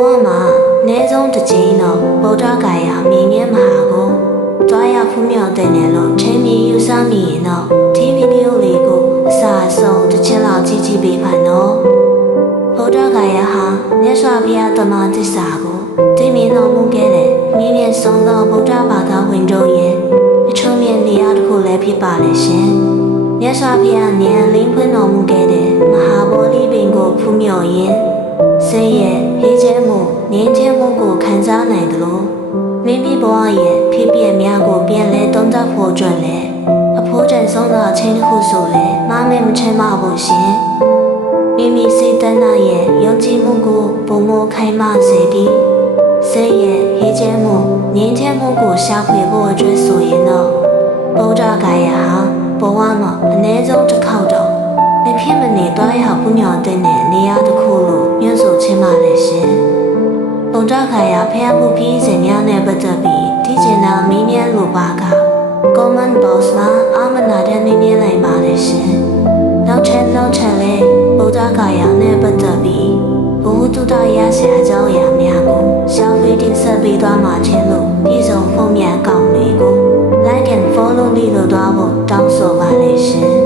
ဝမှာနေဆုံးတစ်ချိန်တော့ဗုဒ္ဓဂါယာမြင်းမြင်းမှာကိုတွားရဖူးမြော်တဲ့နယ်လို့ချိန်မီယူဆမိရင်တော့ဒီဗီဒီယိုလေးကိုအစားအဆုံးတစ်ချက်လောက်ကြည့်ကြည့်ပေးပါနော်ဗုဒ္ဓဂါယာဟာမြတ်စွာဘုရားတမန်သစ္စာကိုသိမြင်တော်မူခဲ့တဲ့မြင်းမြတ်ဆုံးသောဗုဒ္ဓဘာသာဝင်တို့ရဲ့အချုံမြင့်နေရာတစ်ခုလည်းဖြစ်ပါလေရှင်မြတ်စွာဘုရားဉာဏ်လင်းဖွင့်တော်မူခဲ့တဲ့မဟာဗောဓိပင်ကိုဖူးမြော်ရင်းစိတ်ရဲ့ဟေးချဲမှုငြိမ်းချမ်းမှုကိုခံစားနိုင်တယ်လို့မိမိဘဝရဲ့ဖြစ်ပျက်များကိုပြန်လဲသုံးသပ်ဖို့အတွက်လည်းအဖို့တန်ဆုံးသောအချိန်တစ်ခုဆိုလဲမမဲမချမ်းမဘူးရှင်မိမိစိတ်တဏှာရဲ့ယုံကြည်မှုကိုပုံမခိုင်မာစေပြီးစိတ်ရဲ့ဟေးချမ်းမှုငြိမ်းချမ်းမှုကိုရှာဖွေဖို့အတွက်ဆိုရင်တော့ဗုဒ္ဓဂါယာဟာဘဝမှာအနည်းဆုံးတစ်ခေါက်တော့မဖြစ်မနေတွားရပူညော်တဲ့နေရာတစ်ခုလို့ညွှန်ဆိုခြင်းပါလေရှင်ဗုဒ္ဓဂါယာဖျားမှုပြီးစဉ်များနဲ့ပတ်သက်ပြီးဒီကျင်နာမင်းမြတ်လိုပါက comment box မှာအာမနာတဲ့မင်းမြတ်လိုက်ပါလေရှင်နောက်ထပ်လေးဗုဒ္ဓဂါယာနဲ့ပတ်သက်ပြီးဘုသူတရဆရာเจ้าရာများကိုရှောင်းပေးတင်ဆက်ပေးသွားမှာချင်းလို့ပြည်စုံဖုံးမြန်ကောင်းလေးကို like and follow လေးလို့သွားဖို့တောင်းဆိုပါလေရှင်